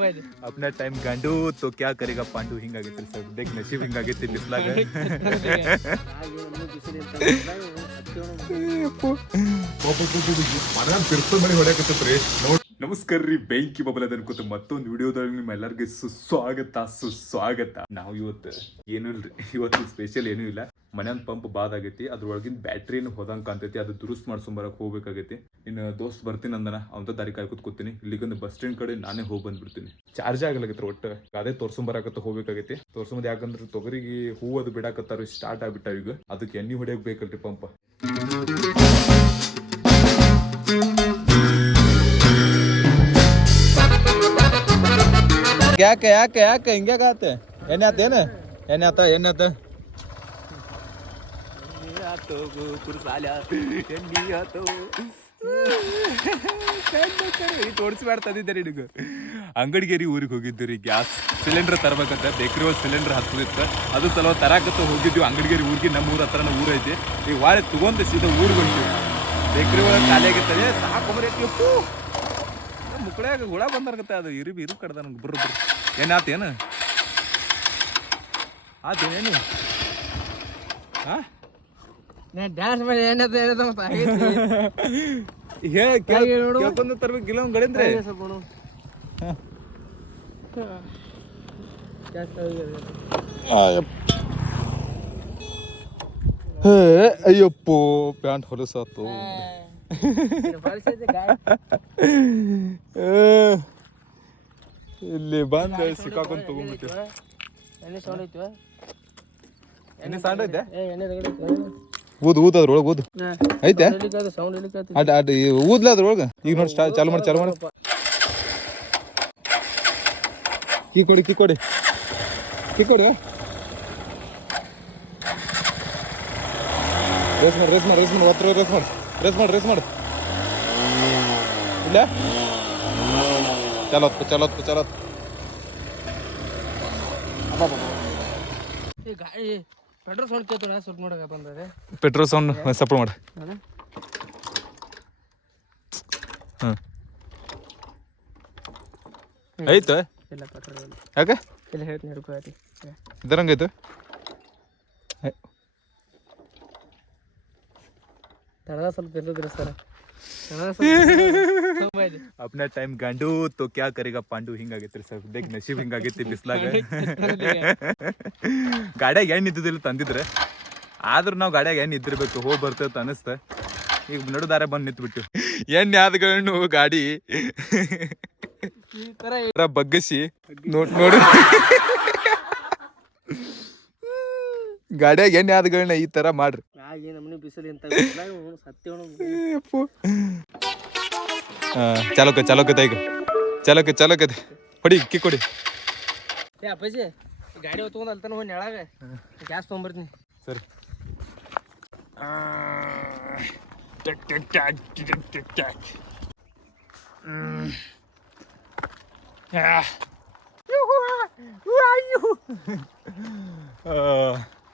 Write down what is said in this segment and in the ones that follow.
अपना टाइम गांडू तो क्या करेगा पांडू हिंगा घेतील सर देख नशीब हिंगा घेतील दिसला काय फिरतो बरे होड्या कसं फ्रेश नो ನಮಸ್ಕಾರ ರೀ, ಬೆಂಕಿ ಬಬಲದ ಅನ್ಕೋತ ಮತ್ತೊಂದು ವಿಡಿಯೋದಾಗ ನಿಮ್ಮ ಎಲ್ಲರಿಗೂ ಸುಸ್ವಾಗತ ಸುಸ್ವಾಗತ. ನಾವು ಇವತ್ತು ಏನೂ ಇಲ್ರಿ, ಇವತ್ತು ಸ್ಪೆಷಲ್ ಏನೂ ಇಲ್ಲ. ಮನೆಯನ್ ಪಂಪ್ ಬಾದ್ ಆಗೈತಿ, ಅದ್ರೊಳಗಿನ ಬ್ಯಾಟ್ರಿನ ಹೋದಂಗ್ ಕಾಣ್ತೈತಿ, ಅದು ದುರುಸ್ತ್ ಮಾಡ್ಸ್ಕೊಂಬರಕ್ ಹೋಗ್ಬೇಕಾಗೈತಿ. ಇನ್ನು ದೋಸ್ತ್ ಬರ್ತೀನಿ ಅಂದನ ಅವಂತ ದಾರಿ ಕಾಯ್ಕೊತ್ ಕೂತೀನಿ. ಇಲ್ಲಿಗೊಂದು ಬಸ್ ಸ್ಟ್ಯಾಂಡ್ ಕಡೆ ನಾನೇ ಹೋಗಿ ಬಂದ್ಬಿಡ್ತೀನಿ. ಚಾರ್ಜ್ ಆಗ್ಲಾಗೈತ್ರಿ ಒಟ್ಟು ಅದೇ ತೋರ್ಸಂಬರಕತ್ತ ಹೋಗ್ಬೇಕಾಗೈತಿ. ತೋರ್ಸಂಬದ್ ಯಾಕಂದ್ರೆ ತೊಗರಿಗೆ ಹೂ ಅದು ಬಿಡಾಕತ್ತಾರ ಸ್ಟಾರ್ಟ್ ಆಗ್ಬಿಟ್ಟಾವ ಈಗ. ಅದಕ್ಕೆ ಎಣ್ಣೆ ಹೊಡಿಯಕ್ ಬೇಕಲ್ರಿ ಪಂಪ್ ಯಾಕೆ ಯಾಕೆ ಯಾಕೆ? ಹಿಂಗ್ಯಾಕೆ ಆತ ಎಣ್ಣೆ ಏನು? ಎಣ್ಣೆ ಆತ ಎಣ್ಣೆ ಆತ. ತೋರಿಸ್ಬಾರ್ದಿದ್ದಾರೆ ಅಂಗಡಿಗೇರಿ ಊರಿಗೆ ಹೋಗಿದ್ದೀರಿ, ಗ್ಯಾಸ್ ಸಿಲಿಂಡರ್ ತರಬೇಕಂತ. ಬೇಕ್ರಿ ಸಿಲಿಂಡರ್ ಹತ್ತದಿತ್ತ ಅದು ಸಲ ತರಾಕತ್ತ ಹೋಗಿದ್ವಿ ಅಂಗಡಿಗೇರಿ ಊರಿಗೆ ನಮ್ಮ ಊರ ಹತ್ರನ ಊರ ಐತಿ ಈಗ ವಾಳೆ ತಗೊಂಡು ಸೀದಾ ಊರಿಗೆ ಹೋಗ್ತೀವಿ. ಬೇಕ್ರಿ ಒಳಗೆ ಖಾಲಿ ಆಗಿರ್ತದೆ. ಸಾಕು ಯಪ್ಪು. ಮುಕ್ಕಳ್ಯಾಗ ಹುಳ ಬಂದಾರಗತ್ತೆ. ಅದು ಇರು ಇರು ಕಡ್ದ ನಂಗೆ ಬರ್ರು ಬರ್ರು ಏನಾತೇನು ಆತೇನೇನು ಹಾಂ ಡ್ಯಾನ್ಸ್ ಮಾಡಿ ಏನದ ಏನದ ಮತ್ತೆ ಆಗೈತಿ. ಹೇ ಹಾಗೆ ನೋಡು. ಕೇಳ್ಕೊಂಡ್ ನೋಡು. ಜಾಸ್ತಿ ಆಗಿದೆ. ಅಯ್ಯಪ್ಪೋ ಪ್ಯಾಂಟ್ ಹೊಲಸಾತು. ಇಲ್ಲಿ ಬಂದು ಸಿಕ್ಕಾಕೊಂಡು ತಗೊಂಡ್ಬಿಟ್ಟು ಎಣ್ಣೆ ಸೌಂಡ್ ಐತಿ ಎಣ್ಣೆ ಸೌಂಡ್ ಐತೆ? ಎಣ್ಣೆ ಊದ್ ಊದ್ ಅದ್ರೊಳಗೆ ಊದ್. ಐತೆ? ಅಡ್ ಅಡ್ ಊದ್ಲ ಅದ್ರೊಳಗೆ? ಈಗ ನೋಡಿ ಸ್ಟಾರ್ಟ್ ಚಾಲು ಮಾಡಿ ಚಾಲು ಮಾಡಿ. ಕೀ ಕೊಡಿ ಕೀ ಕೊಡಿ. ಕೀ ಕೊಡಿ ರೇಸ್ ಮಾಡಿ ರೇಸ್ ಮಾಡಿ ರೇಸ್ ಮಾಡಿ ಹತ್ರ ರೇಸ್ ಮಾಡಿ. ರೇಸ್ ಮಾಡಿ ರೇಸ್ ಮಾಡಿ. ಇಲ್ಲ? ಚಲೋತ್ ಚಲೋತ್ ಚಲೋತ್ ಈ ಗಾಡಿ ಪೆಟ್ರೋಲ್ ಸೌಂಡ್ ಕೇಳ್ತಾನೆ ಸ್ವಲ್ಪ ನೋಡಕ ಬಂದದೆ ಪೆಟ್ರೋಲ್ ಸೌಂಡ್ ಸಪೋರ್ಟ್ ಮಾಡಿ. ಹಾಂ. ಆಯ್ತು? ಇಲ್ಲ ಪೆಟ್ರೋಲ್ ಇಲ್ಲ. ಯಾಕೆ? ಇಲ್ಲ ಹೇಳ್ತೀನಿ ಹಿಡ್ಕೊ ಆಯ್ತು ಇದರಂಗೈತೆ ತಳದ ಸ್ವಲ್ಪ ಇರ್ತದ್ರಿ ಸರ್. अपना टाइम गांडू तो क्या करेगा पांडू ಹಿಂಗಾಗೈತ್ರಿ ಸರ್ ದೇಕ್ ನಶೀಬ್ ಹಿಂಗಾಗೈತಿ ಬಿಸ್ಲಾಗ ಗಾಡ್ಯಾಗ ಎಣ್ಣೆ ಇದ್ದಿದ್ದಿಲ್ಲ ತಂದಿದ್ರೆ ಆದ್ರೂ ನಾವು ಗಾಡ್ಯಾಗ ಎಣ್ಣೆ ಇದ್ದಿರ್ಬೇಕು ಹೋಗಿ ಬರ್ತೇವೆ ಅನಿಸ್ತ ಈಗ ನಡು ದಾರ ಬಂದು ನಿಂತ್ಬಿಟ್ಟು ಎಣ್ಣೆ ಆದ್ಗಳನ್ನು ಗಾಡಿ ಈ ತರ ತರ ಬಗ್ಗಿಸಿ ನೋಡ್ ನೋಡು ಗಾಡಿಯಾಗ ಎಣ್ಣೆ ಆದಗಳನ್ನ ಈ ತರ ಮಾಡ್ರಿ. ಚಲೋಕ ಚಲೋಕ ಬಿಸಿಲು ಚಲೋಕ ಚಲೋಕ ಚಾಲೋಕ ಚಾಲೋಕತೆ ಈಗ ಚಾಲೋಕ ಚಾಲೋಕತೆ ಹೊಡಿ ಕಿ ಕೊಡಿ ಏ ಅಪ್ಪಾಜಿ ಗಾಡಿ ಹೊತ್ಕೊಂಡ್ ಅಲ್ತಾನ ಹೋಗಿ ನೆಳಾಗ. ಗ್ಯಾಸ್ ತೊಗೊಂಬರ್ತೀನಿ. ಸರಿ.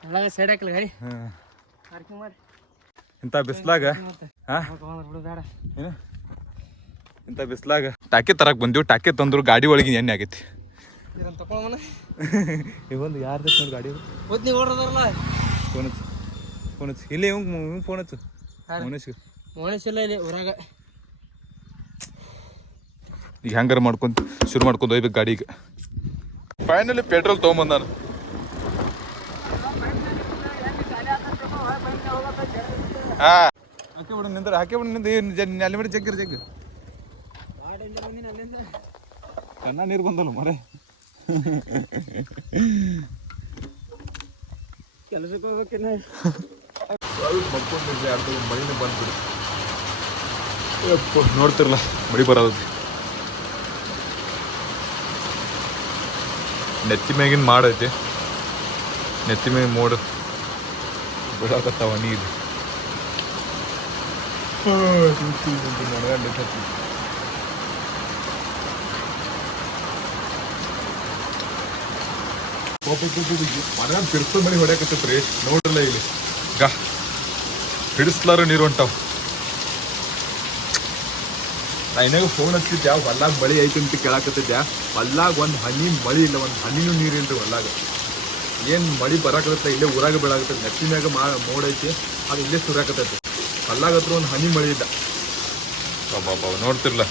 ನೆಳಾಗ ಸೈಡ್ ಹಾಕಲ್ಲ ಗಾಡಿ ಪಾರ್ಕಿಂಗ್ ಮಾಡಿ. ಇಂಥ ಬಿಸ್ಲಾಗ ಹಾ? ಬಿಡು ಬೇಡ. ಏನು? ಇಂಥ ಬಿಸ್ಲಾಗ. ಟಾಕೆ ತರಕ್ ಬಂದಿವ್ ಟಾಕೆ ತಂದ್ರು ಗಾಡಿ ಒಳಗಿನ ಎಣ್ಣೆ ಆಗೈತಿ. ಇದನ್ನ ಇವೊಂದು ಯಾರ್ದು ನೋಡಿ ಗಾಡಿ ಹೊತ್ ನೀವು ಓಡ್ರದಾರಲ್ಲ ಫೋನ್ ಹಚ್ಚು ಫೋನ್ ಹಚ್ಚು. ಇಲ್ಲೇ ಇವ್ ಫೋನ್ ಹಚ್ಚು. ಮೋನೇಶ್ ಮೋನೇಶ್ ಇಲ್ಲ ಇಲ್ಲಿ ಊರಾಗ. ಈಗ ಹೆಂಗಾರ ಮಾಡ್ಕೊಂತ ಶುರು ಮಾಡ್ಕೊಂಡು ಹೋಗ್ಬೇಕು ಗಾಡಿಗೆ. ಫೈನಲಿ ಪೆಟ್ರೋಲ್ ತೊಗೊಂಬಂದಾನ. ಹಾ. ಹಾಕಿ ಬಿಡು ನಿಂದ್ರ ಹಾಕಿ ಬಿಡು ನಿಂದ ಅಲ್ಲಿ ಬಿಡಿ ಜಗ್ಗಿರ್ ಜಗ್ಗಿ ಕಣ್ಣ ನೀರು ಬಂದಲ್ಲ ಮರೆ. ಕೆಲಸಕ್ಕೆ ಮಳಿನ ಬಂದ್ಬಿಡು. ನೋಡ್ತಿರಲ್ಲ ಮಳಿ ಬರೋದು. ನೆತ್ತಿ ಮ್ಯಾಗಿನ ಮಾಡೈತಿ. ನೆತ್ತಿ ಮ್ಯಾಗಿನ ಮೋಡ. ಬಿಡಾಕತ್ತಾವ ನೀರು. ಮನ ಬಿರ್ಸ ಮನೆ ಹೊಡ್ಯಾಕತ್ತೈತ್ರಿ ನೋಡ್ರಲ್ಲ ಇಲ್ಲಿ ಗಾ ಹಿಡಿಸ್ಲಾರ ನೀರು ಹೊಂಟಾವ ನಾ ಏನಾಗ ಫೋನ್ ಹಚ್ಚಿದ್ದೆ ಹೊಲ್ಲಾಗ ಮಳಿ ಐತಿ ಅಂತ ಕೇಳಾಕತ್ತಿದ್ದೆ ಹೊಲ್ಲಾಗ ಒಂದು ಹನಿ ಮಳಿ ಇಲ್ಲ ಒಂದು ಹನಿನೂ ನೀರಿಲ್ರಿ ಹೊಲ್ಲಾಗ ಏನು ಮಳಿ ಬರಾಕತ್ತ ಇಲ್ಲೇ ಊರಾಗ ಬೆಳಾಕತ್ತೈತಿ ನೆಚ್ಚಿನಾಗ ಮಾ ಮೋಡ ಐತಿ ಅದು ಇಲ್ಲೇ ಸುರಾಕತ್ತೈತಿ ಹೊಲ್ಲಾಗ ಹತ್ರ ಒಂದು ಹನಿ ಮಳೆ ಬಾಬಾ ನೋಡ್ತಿರ್ಲ.